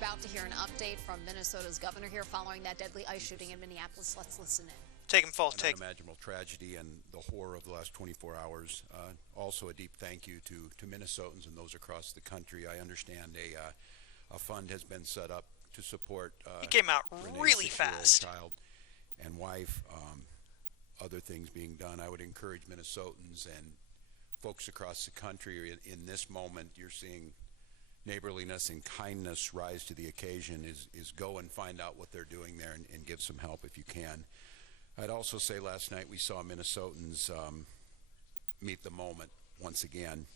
about to hear an update from Minnesota's governor here following that deadly ICE shooting in Minneapolis. Let's listen in. Take him full. An unimaginable tragedy and the horror of the last 24 hours. Also, a deep thank you to Minnesotans and those across the country. I understand a fund has been set up to support. He came out Renee's really 6-year-old fast. Child and wife. Other things being done. I would encourage Minnesotans and folks across the country. In this moment, you're seeing neighborliness and kindness rise to the occasion. Is go and find out what they're doing there and give some help if you can. I'd also say last night we saw Minnesotans meet the moment once again.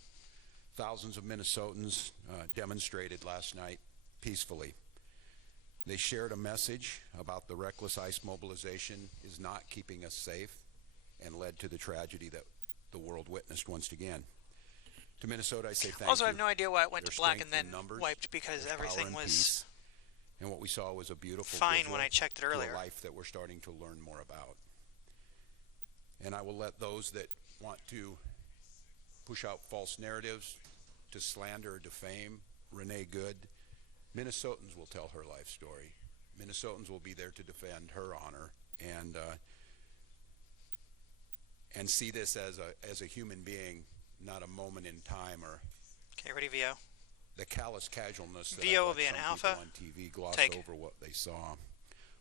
Thousands of Minnesotans demonstrated last night peacefully. They shared a message about the reckless ICE mobilization is not keeping us safe and led to the tragedy that the world witnessed once again. To Minnesota, I say thank you. Also, I have no idea why it went to black and then numbers, wiped because everything was and what we saw was a beautiful fine when I checked it earlier. A life that we're starting to learn more about. And I will let those that want to push out false narratives, to slander or defame Renee Good, Minnesotans will tell her life story. Minnesotans will be there to defend her honor and see this as a human being, not a moment in time or Okay, ready, VO. the callous casualness that VO I've will be watched an some alpha. people on TV gloss Take. over what they saw.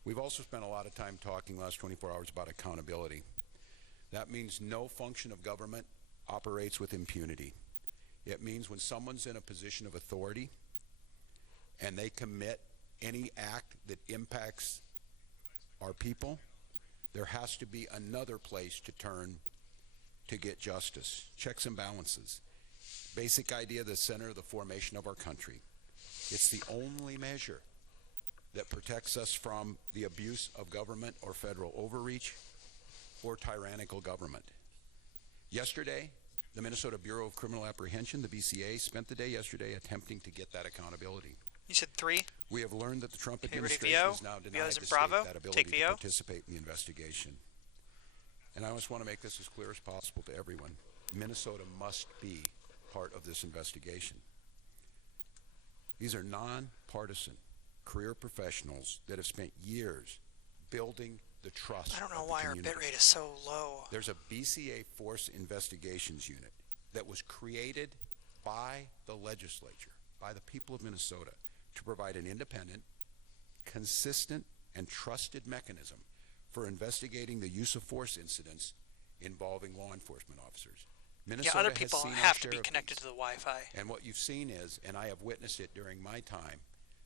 We've also spent a lot of time talking last 24 hours about accountability. That means no function of government operates with impunity. It means when someone's in a position of authority and they commit any act that impacts our people, there has to be another place to turn to get justice. Checks and balances. Basic idea, the center of the formation of our country. It's the only measure that protects us from the abuse of government or federal overreach or tyrannical government. Yesterday, the Minnesota Bureau of Criminal Apprehension, the BCA, spent the day yesterday attempting to get that accountability. You said 3? We have learned that the Trump Okay, ready, administration VO? is now VO denied is the in state Bravo. that ability Take to VO. participate in the investigation. And I just want to make this as clear as possible to everyone. Minnesota must be part of this investigation. These are nonpartisan career professionals that have spent years building the trust. I don't know of the why our community. bit rate is so low. There's a BCA Force Investigations Unit that was created by the legislature, by the people of Minnesota, to provide an independent, consistent, and trusted mechanism for investigating the use of force incidents involving law enforcement officers. Minnesota Other people has seen have our to be share of connected these. to the Wi-Fi. And what you've seen is, and I have witnessed it during my time,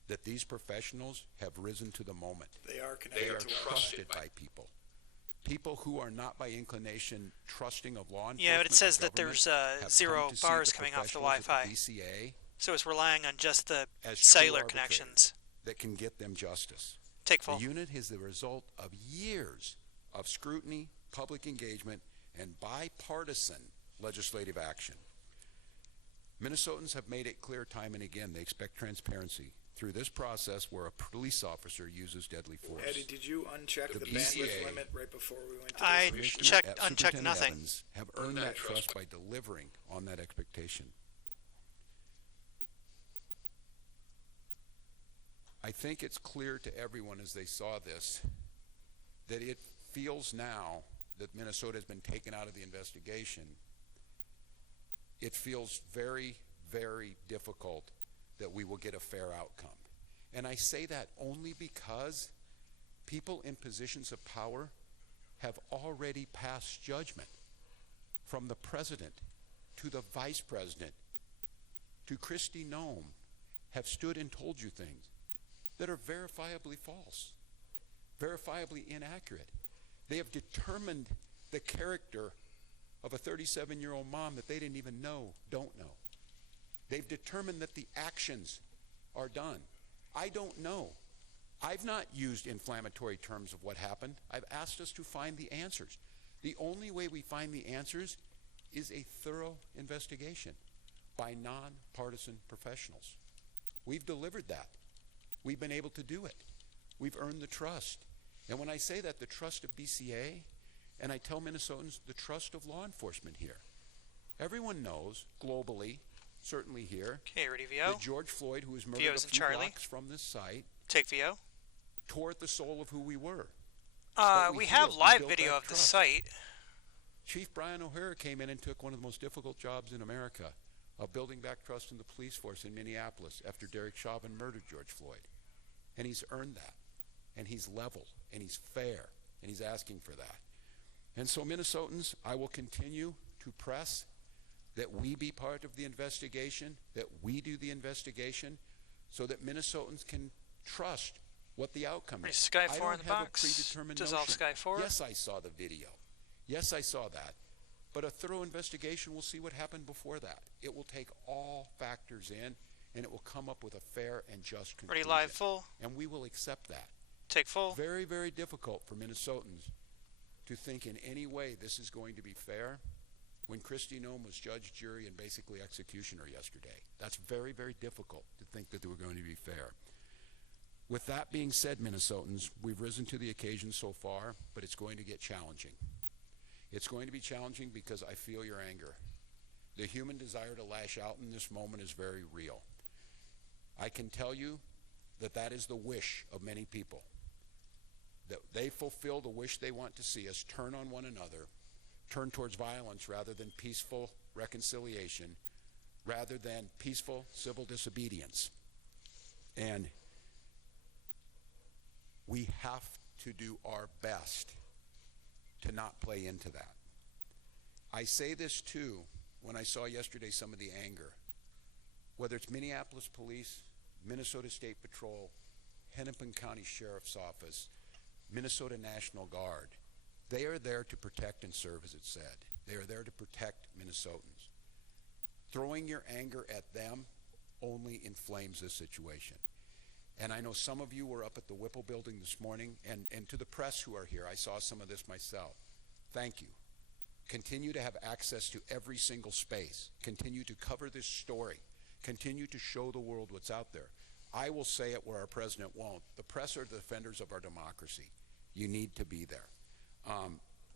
that these professionals have risen to the moment. They are connected They are to trusted by people. People who are not by inclination trusting of law enforcement. Yeah, but it says or that government there's have 0 come to see bars the coming off the professionals at Wi-Fi. the BCA So it's relying on just the as cellular true arbitrators connections. that can get them justice. Take The full. unit is the result of years of scrutiny, public engagement, and bipartisan legislative action. Minnesotans have made it clear time and again they expect transparency through this process where a police officer uses deadly force. Eddie, did you uncheck The the BCA bandwidth limit right before we went to I this issue? checked- At unchecked Superintendent nothing. Evans have earned that trust by delivering on that expectation. I think it's clear to everyone as they saw this that it feels now that Minnesota has been taken out of the investigation. It feels very, very difficult that we will get a fair outcome. And I say that only because people in positions of power have already passed judgment, from the president to the vice president to Kristi Noem, have stood and told you things that are verifiably false, verifiably inaccurate. They have determined the character of a 37-year-old mom that they didn't even know, don't know. They've determined that the actions are done. I don't know. I've not used inflammatory terms of what happened. I've asked us to find the answers. The only way we find the answers is a thorough investigation by nonpartisan professionals. We've delivered that. We've been able to do it. We've earned the trust. And when I say that, the trust of BCA, and I tell Minnesotans the trust of law enforcement here. Everyone knows globally certainly here, Okay, ready, VO? that George Floyd, who was murdered VO's a in few Charlie. blocks from this site, Take VO. tore at the soul of who we were. But We have healed. We live built video that of the trust. site. Chief Brian O'Hara came in and took one of the most difficult jobs in America of building back trust in the police force in Minneapolis after Derek Chauvin murdered George Floyd. And he's earned that. And he's level. And he's fair. And he's asking for that. And so, Minnesotans, I will continue to press that we be part of the investigation, that we do the investigation, so that Minnesotans can trust what the outcome Ready, is. Sky I 4 don't in the have box. a predetermined Dissolve notion. Sky 4. Yes, I saw the video. Yes, I saw that. But a thorough investigation will see what happened before that. It will take all factors in, and it will come up with a fair and just Ready, conclusion. live, full. And we will accept that. Take full. Very, very difficult for Minnesotans to think in any way this is going to be fair when Kristi Noem was judge, jury, and basically executioner yesterday. That's very, very difficult to think that they were going to be fair. With that being said, Minnesotans, we've risen to the occasion so far, but it's going to get challenging. It's going to be challenging because I feel your anger. The human desire to lash out in this moment is very real. I can tell you that that is the wish of many people, that they fulfill the wish they want to see us turn on one another, turn towards violence rather than peaceful reconciliation, rather than peaceful civil disobedience. And we have to do our best to not play into that. I say this too when I saw yesterday some of the anger, whether it's Minneapolis Police, Minnesota State Patrol, Hennepin County Sheriff's Office, Minnesota National Guard. They are there to protect and serve, as it said. They are there to protect Minnesotans. Throwing your anger at them only inflames this situation. And I know some of you were up at the Whipple building this morning, and to the press who are here, I saw some of this myself. Thank you. Continue to have access to every single space. Continue to cover this story. Continue to show the world what's out there. I will say it where our president won't. The press are the defenders of our democracy. You need to be there.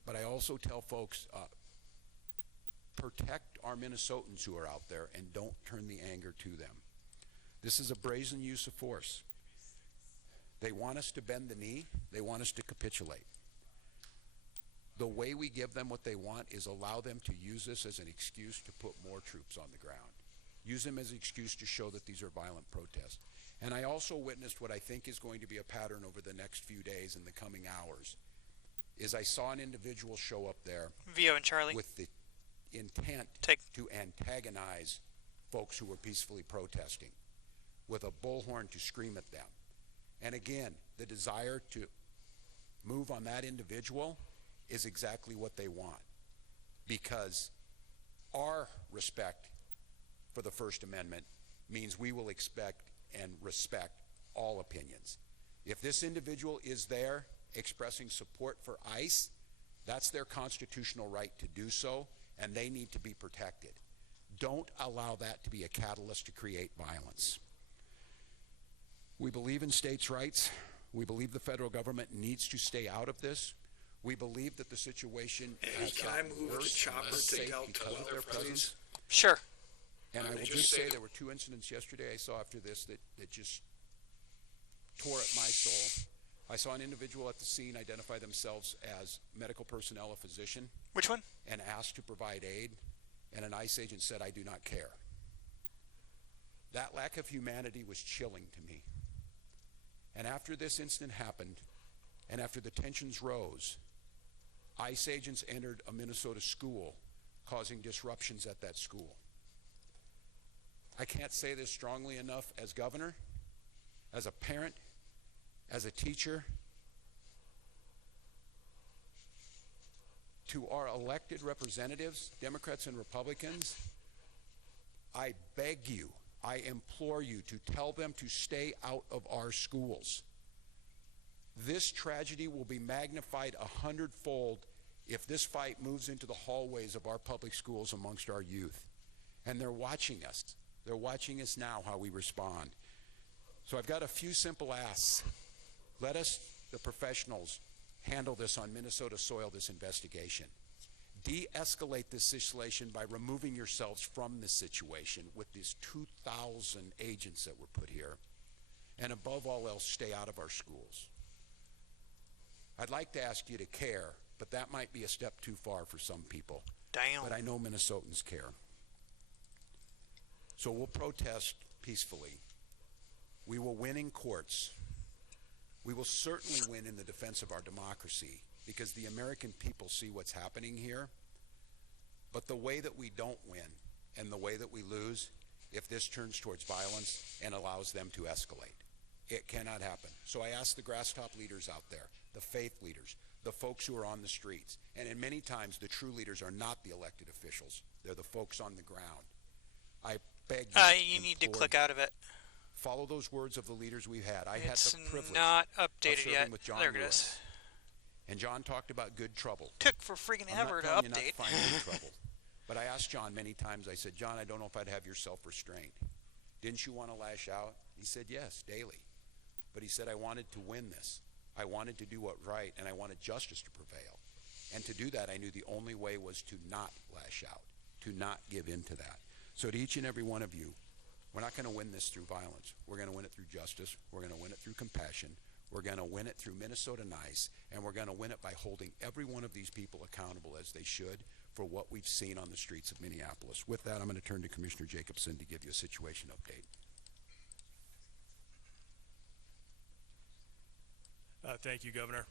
But I also tell folks, protect our Minnesotans who are out there and don't turn the anger to them. This is a brazen use of force. They want us to bend the knee. They want us to capitulate. The way we give them what they want is allow them to use this as an excuse to put more troops on the ground. Use them as an excuse to show that these are violent protests. And I also witnessed what I think is going to be a pattern over the next few days and the coming hours, is I saw an individual show up there VO and Charlie. with the intent Take. to antagonize folks who were peacefully protesting, with a bullhorn to scream at them. And again, the desire to move on that individual is exactly what they want, because our respect for the First Amendment means we will expect and respect all opinions. If this individual is there expressing support for ICE, that's their constitutional right to do so, and they need to be protected. Don't allow that to be a catalyst to create violence. We believe in states' rights. We believe the federal government needs to stay out of this. We believe that the situation has Can I gotten move the worse and chopper less to safe Delta because of their 12, presence. please? Sure. And I Let will me just just say say- there were two incidents yesterday I saw after this that just tore at my soul. I saw an individual at the scene identify themselves as medical personnel, a physician, Which one? and asked to provide aid, and an ICE agent said, "I do not care." That lack of humanity was chilling to me. And after this incident happened, and after the tensions rose, ICE agents entered a Minnesota school, causing disruptions at that school. I can't say this strongly enough as governor, as a parent, as a teacher. To our elected representatives, Democrats and Republicans, I beg you, I implore you to tell them to stay out of our schools. This tragedy will be magnified 100-fold if this fight moves into the hallways of our public schools amongst our youth. And they're watching us. They're watching us now, how we respond. So I've got a few simple asks. Let us, the professionals, handle this on Minnesota soil, this investigation. de-escalate this situation by removing yourselves from this situation with these 2,000 agents that were put here, and above all else, stay out of our schools. I'd like to ask you to care, but that might be a step too far for some people. Damn. But I know Minnesotans care. So we'll protest peacefully. We will win in courts. We will certainly win in the defense of our democracy, because the American people see what's happening here. But the way that we don't win and the way that we lose, if this turns towards violence and allows them to escalate, it cannot happen. So I ask the grass top leaders out there, the faith leaders, the folks who are on the streets, and in many times the true leaders are not the elected officials. They're the folks on the ground. I beg you. You need to implore click you, out of it. follow those words of the leaders we've had. I It's had the privilege not of updated serving yet. with John There it Lewis. is. And John talked about good trouble. Took for freaking I'm ever not to telling you not to update. find good trouble. But I asked John many times, I said, John, I don't know if I'd have your self-restraint. Didn't you want to lash out? He said, yes, daily. But he said, I wanted to win this. I wanted to do what right, and I wanted justice to prevail. And to do that, I knew the only way was to not lash out, to not give in to that. So to each and every one of you, we're not going to win this through violence. We're going to win it through justice. We're going to win it through compassion. We're going to win it through Minnesota Nice, and we're going to win it by holding every one of these people accountable as they should for what we've seen on the streets of Minneapolis. With that, I'm going to turn to Commissioner Jacobson to give you a situation update. Thank you, Governor.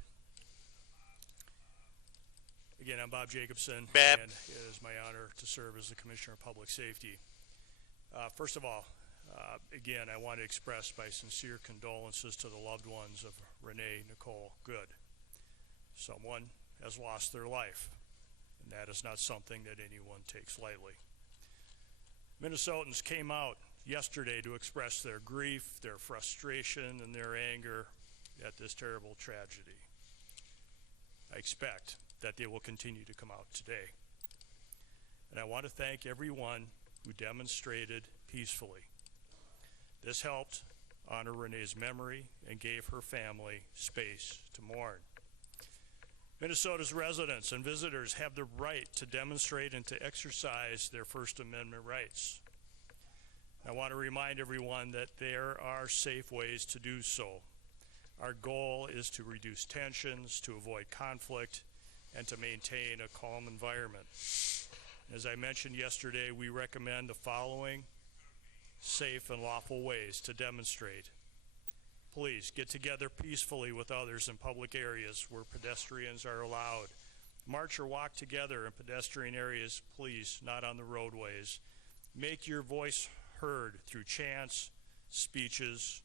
Again, I'm Bob Jacobson, Bab. and it is my honor to serve as the Commissioner of Public Safety. First of all, again, I want to express my sincere condolences to the loved ones of Renee Nicole Good. Someone has lost their life, and that is not something that anyone takes lightly. Minnesotans came out yesterday to express their grief, their frustration, and their anger at this terrible tragedy. I expect that they will continue to come out today. And I want to thank everyone who demonstrated peacefully. This helped honor Renee's memory and gave her family space to mourn. Minnesota's residents and visitors have the right to demonstrate and to exercise their First Amendment rights. I want to remind everyone that there are safe ways to do so. Our goal is to reduce tensions, to avoid conflict, and to maintain a calm environment. As I mentioned yesterday, we recommend the following safe and lawful ways to demonstrate. Please get together peacefully with others in public areas where pedestrians are allowed. March or walk together in pedestrian areas, please, not on the roadways. Make your voice heard through chants, speeches,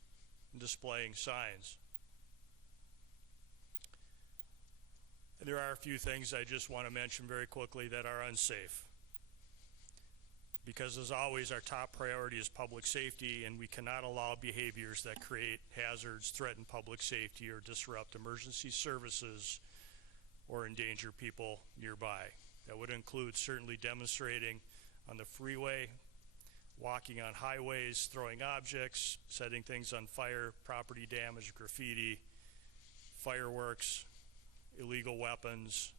and displaying signs. There are a few things I just want to mention very quickly that are unsafe. Because as always, our top priority is public safety, and we cannot allow behaviors that create hazards, threaten public safety, or disrupt emergency services or endanger people nearby. That would include certainly demonstrating on the freeway, walking on highways, throwing objects, setting things on fire, property damage, graffiti, fireworks, illegal weapons,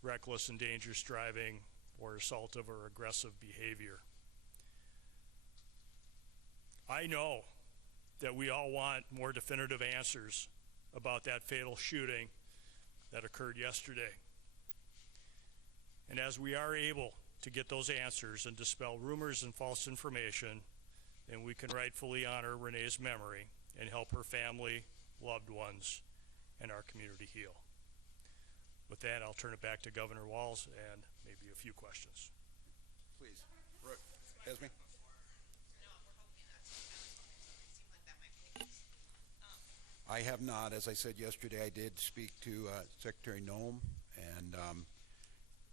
reckless and dangerous driving, or assaultive or aggressive behavior. I know that we all want more definitive answers about that fatal shooting that occurred yesterday. And as we are able to get those answers and dispel rumors and false information, then we can rightfully honor Renee's memory and help her family, loved ones, and our community heal. With that, I'll turn it back to Governor Walz and maybe a few questions. Please. Brooke, Esme. I have not. As I said yesterday, I did speak to Secretary Noem and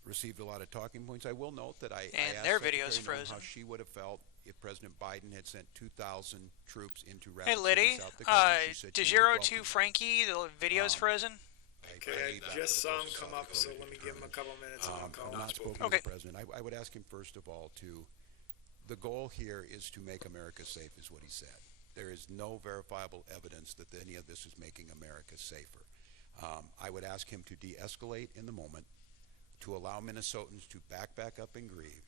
received a lot of talking points. I will note that I asked their Secretary video's Noem frozen. how she would have felt if President Biden had sent 2,000 troops into Hey, Rapid Liddy. City, South Dakota. She said she would have welcomed DeGiro2 Frankie, the video's frozen. Okay, I just saw him come up, so let me give him a couple minutes and I'll call him. Not spoken Okay. to the president. I would ask him first of all to, the goal here is to make America safe, is what he said. There is no verifiable evidence that any of this is making America safer. I would ask him to de-escalate in the moment, to allow Minnesotans to back up and grieve,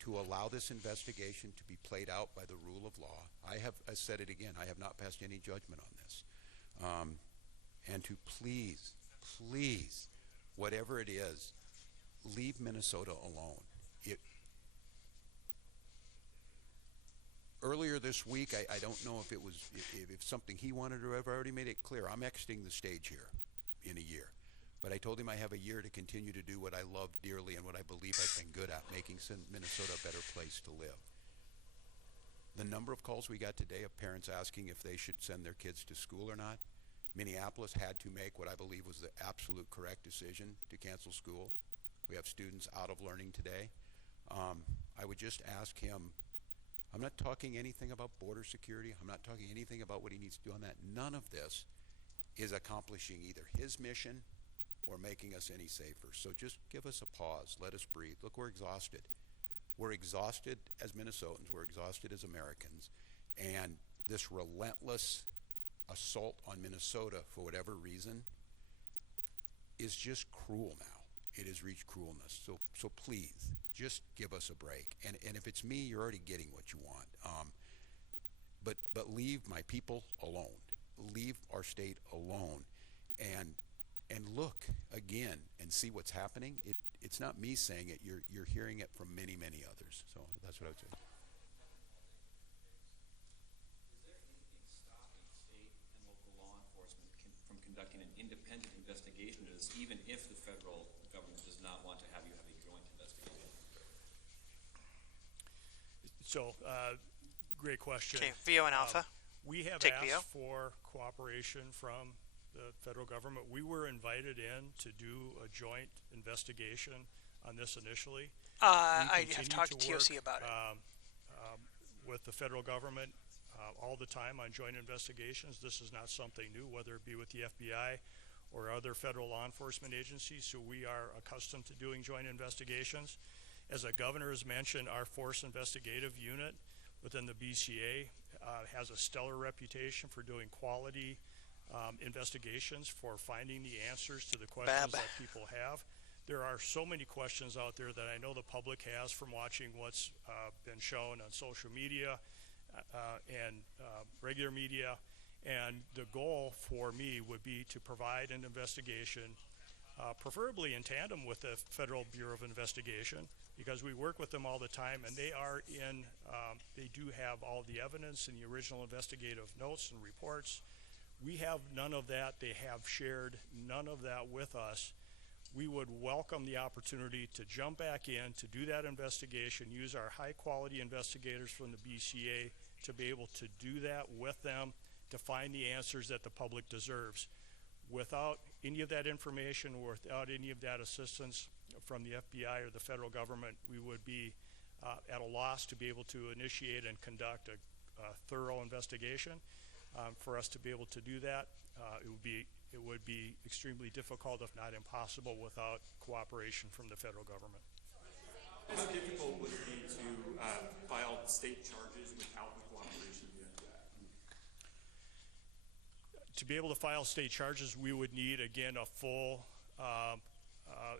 to allow this investigation to be played out by the rule of law. I said it again, I have not passed any judgment on this. And to please, whatever it is, leave Minnesota alone. Earlier this week, I don't know if it was if something he wanted or I've already made it clear. I'm exiting the stage here in a year. But I told him I have a year to continue to do what I love dearly and what I believe I've been good at, making Minnesota a better place to live. The number of calls we got today of parents asking if they should send their kids to school or not. Minneapolis had to make what I believe was the absolute correct decision to cancel school. We have students out of learning today. I would just ask him, I'm not talking anything about border security. I'm not talking anything about what he needs to do on that. None of this is accomplishing either his mission or making us any safer. So just give us a pause. Let us breathe. Look, we're exhausted. We're exhausted as Minnesotans. We're exhausted as Americans. And this relentless assault on Minnesota, for whatever reason, is just cruel now. It has reached cruelness. So please, just give us a break. And if it's me, you're already getting what you want. But leave my people alone. Leave our state alone. And look again and see what's happening. It's not me saying it. You're hearing it from many others. So that's what I would say. Is there anything stopping state and local law enforcement from conducting an independent investigation of this, even if the federal government does not want to have you have a joint investigation? So, great question. Okay, VO and Alpha. We have Take asked VO. for cooperation from the federal government. We were invited in to do a joint investigation on this initially. I have continue talked to to TOC work, about it. With the federal government all the time on joint investigations. This is not something new, whether it be with the FBI or other federal law enforcement agencies. So we are accustomed to doing joint investigations. As the governor has mentioned, our Force Investigative Unit within the BCA has a stellar reputation for doing quality investigations, for finding the answers to the questions that people have. There are so many questions out there that I know the public has from watching what's been shown on social media and regular media. And the goal for me would be to provide an investigation, preferably in tandem with the Federal Bureau of Investigation, because we work with them all the time, and they are they do have all the evidence in the original investigative notes and reports. We have none of that. They have shared none of that with us. We would welcome the opportunity to jump back in, to do that investigation, use our high-quality investigators from the BCA to be able to do that with them, to find the answers that the public deserves. Without any of that information, or without any of that assistance from the FBI or the federal government, we would be at a loss to be able to initiate and conduct a thorough investigation. For us to be able to do that, it would be extremely difficult, if not impossible, without cooperation from the federal government. How difficult would it be to file state charges without the cooperation of the FBI? To be able to file state charges, we would need, again, a full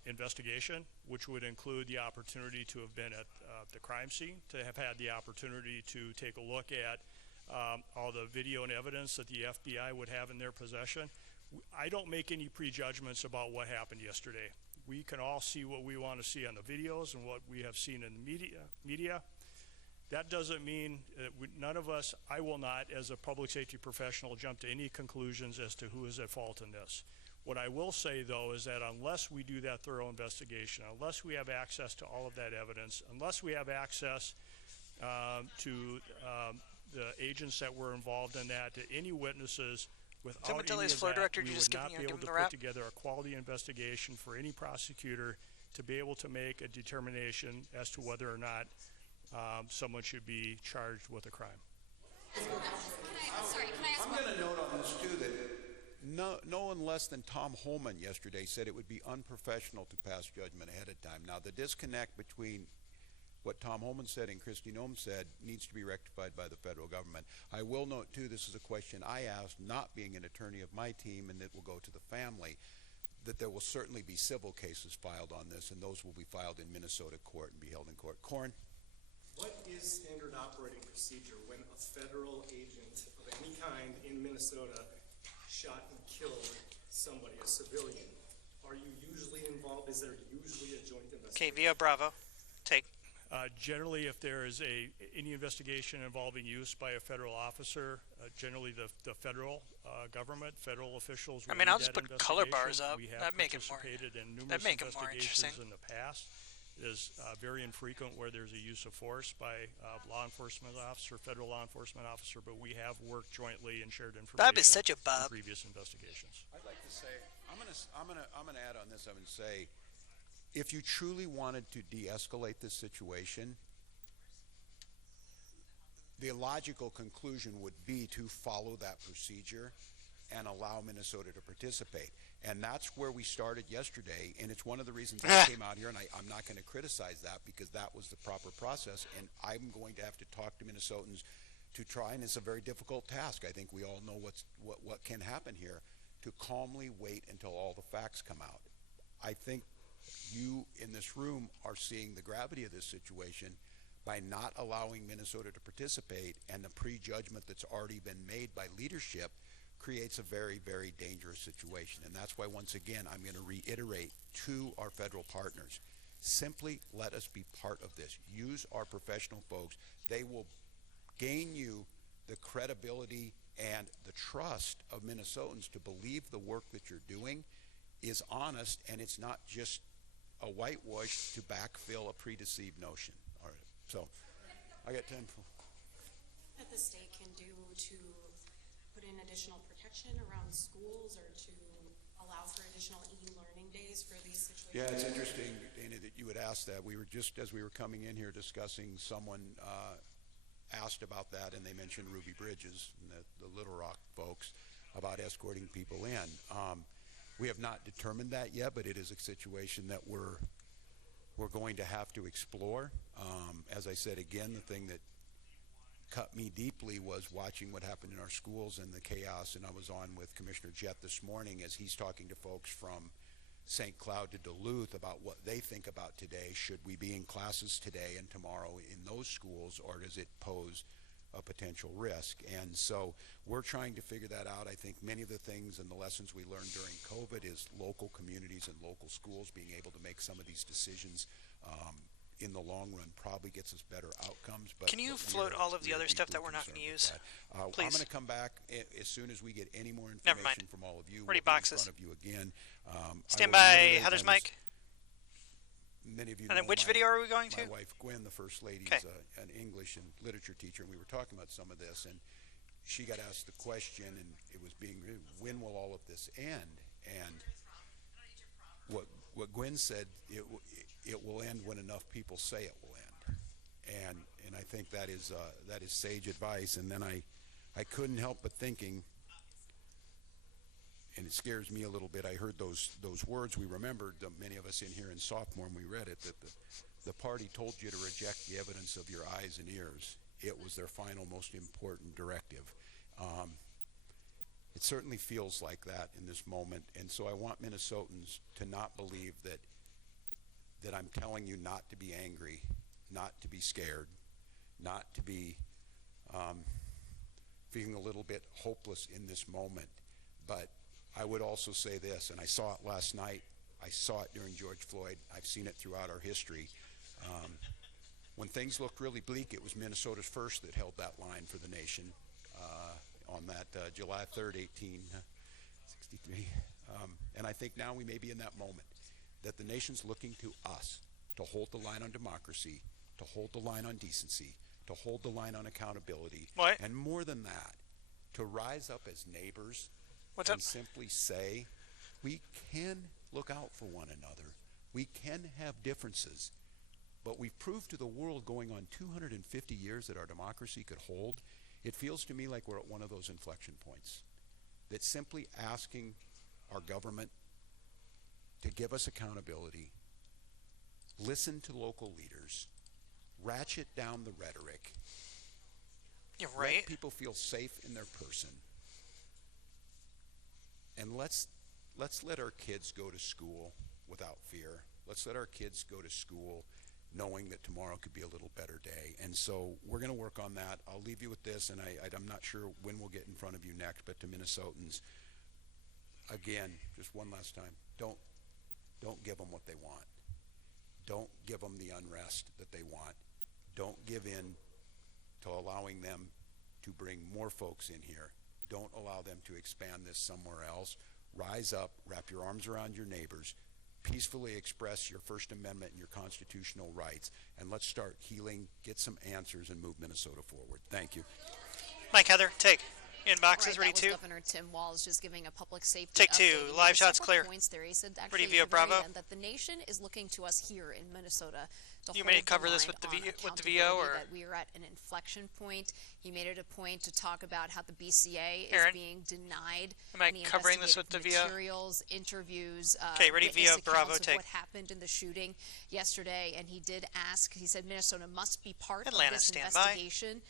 investigation, which would include the opportunity to have been at the crime scene, to have had the opportunity to take a look at all the video and evidence that the FBI would have in their possession. I don't make any prejudgments about what happened yesterday. We can all see what we want to see on the videos and what we have seen in the media. That doesn't mean that none of us, I will not, as a public safety professional, jump to any conclusions as to who is at fault in this. What I will say, though, is that unless we do that thorough investigation, unless we have access to all of that evidence, unless we have access to the agents that were involved in that, to any witnesses, without any of floor that, director, we you would just not give be him able to the put wrap? together a quality investigation for any prosecutor to be able to make a determination as to whether or not someone should be charged with a crime. Can I ask I'm going to note on this too that no one less than Tom Holman yesterday said it would be unprofessional to pass judgment ahead of time. Now, the disconnect between what Tom Holman said and Kristi Noem said needs to be rectified by the federal government. I will note too, this is a question I asked, not being an attorney of my team, and it will go to the family. that there will certainly be civil cases filed on this, and those will be filed in Minnesota court and be held in court. Corn? What is standard operating procedure when a federal agent of any kind in Minnesota shot and killed somebody, a civilian? Are you usually involved? Is there usually a joint Okay, investigation? Via Bravo. Take. Generally, if there is any investigation involving use by a federal officer, generally the federal government, federal officials. I will mean, lead I'll just that put color bars investigation. up. We have That'd make it more- participated in numerous that'd make it more investigations interesting. in the past. It is very infrequent where there's a use of force by law enforcement officer, federal law enforcement officer, but we have worked jointly and shared information. That'd be such a in bob. previous investigations. I'd like to say, I'm gonna add on this. I'm gonna say, if you truly wanted to de-escalate this situation, the logical conclusion would be to follow that procedure and allow Minnesota to participate. And that's where we started yesterday, and it's one of the reasons I came out here, and I'm not going to criticize that because that was the proper process, and I'm going to have to talk to Minnesotans to try, and it's a very difficult task. I think we all know what can happen here, to calmly wait until all the facts come out. I think you in this room are seeing the gravity of this situation by not allowing Minnesota to participate, and the prejudgment that's already been made by leadership creates a very, very dangerous situation. And that's why, once again, I'm going to reiterate to our federal partners, simply let us be part of this. Use our professional folks. They will gain you the credibility and the trust of Minnesotans to believe the work that you're doing is honest, and it's not just a whitewash to backfill a predeceived notion. All right, so I got 10. That the state can do to put in additional protection around schools or to allow for additional e-learning days for these situations? Yeah, it's interesting, Dana, that you would ask that. We were just, as we were coming in here discussing, someone asked about that, and they mentioned Ruby Bridges and the Little Rock folks about escorting people in. We have not determined that yet, but it is a situation that we're going to have to explore. As I said, again, the thing that cut me deeply was watching what happened in our schools and the chaos, and I was on with Commissioner Jett this morning as he's talking to folks from St. Cloud to Duluth about what they think about today. Should we be in classes today and tomorrow in those schools, or does it pose a potential risk? And so we're trying to figure that out. I think many of the things and the lessons we learned during COVID is local communities and local schools being able to make some of these decisions in the long run probably gets us better outcomes. But Can you we float are- all of the we are other stuff deeply that we're not going to concerned use? with that. Please. I'm going to come back as soon as we get any more Never mind. information from all of you. Where are We'll your be in boxes? front of you again. I Stand will by reiterate, Heather's and as mic. Many of you And then know which my- video are we going to? My wife Gwen, the first lady, Okay. is an English and literature teacher, and we were talking about some of this, and she got asked the question, and it was being, when will all of this end? And what Gwen said, it will end when enough people say it will end. And I think that is sage advice. And then I couldn't help but thinking, and it scares me a little bit, I heard those words. We remembered, many of us in here in sophomore, when we read it, that the party told you to reject the evidence of your eyes and ears. It was their final, most important directive. It certainly feels like that in this moment. And so I want Minnesotans to not believe that I'm telling you not to be angry, not to be scared, not to be feeling a little bit hopeless in this moment. But I would also say this, and I saw it last night, I saw it during George Floyd, I've seen it throughout our history. When things looked really bleak, it was Minnesota's first that held that line for the nation on that July 3rd, 1863. And I think now we may be in that moment, that the nation's looking to us to hold the line on democracy, to hold the line on decency, to hold the line on accountability, What? and more than that, to rise up as neighbors What's and up? simply say, we can look out for one another. We can have differences, but we've proved to the world going on 250 years that our democracy could hold. It feels to me like we're at one of those inflection points, that simply asking our government to give us accountability, listen to local leaders, ratchet down the rhetoric, You're right. let people feel safe in their person, and let's let's let our kids go to school without fear. Let's let our kids go to school knowing that tomorrow could be a little better day. And so we're going to work on that. I'll leave you with this, and I'm not sure when we'll get in front of you next, but to Minnesotans, again, just one last time, don't give them what they want. Don't give them the unrest that they want. Don't give in to allowing them to bring more folks in here. Don't allow them to expand this somewhere else. Rise up, wrap your arms around your neighbors, peacefully express your First Amendment and your constitutional rights, and let's start healing, get some answers, and move Minnesota forward. Thank you. Mike, Heather, take. Inbox is Right, ready that was too. Governor Tim Walz just giving a public safety Take update. two. He Live made shots several clear. points there. He said Ready actually via at the very Bravo? end that the nation is looking to us here in Minnesota to You hold may the cover this line with the on with the VO, or accountability, that we are at an inflection point. He made it a point to talk about how the BCA is Aaron, being denied am I any covering this with the investigative VO? materials, interviews, Okay, ready, witness VO, Bravo, accounts of take. what happened in the shooting yesterday. And he did ask. He said Minnesota must be part Atlanta, of this stand by. investigation.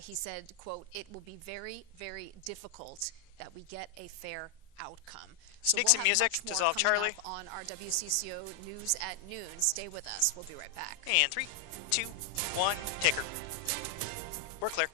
He said, quote, "It will be very, very difficult that we get a fair outcome." So Sneaks we'll and have music, much more Dissolve coming Charlie. up on our WCCO News at noon. Stay with us. We'll be right back. And 3, 2, 1, take her. We're clear.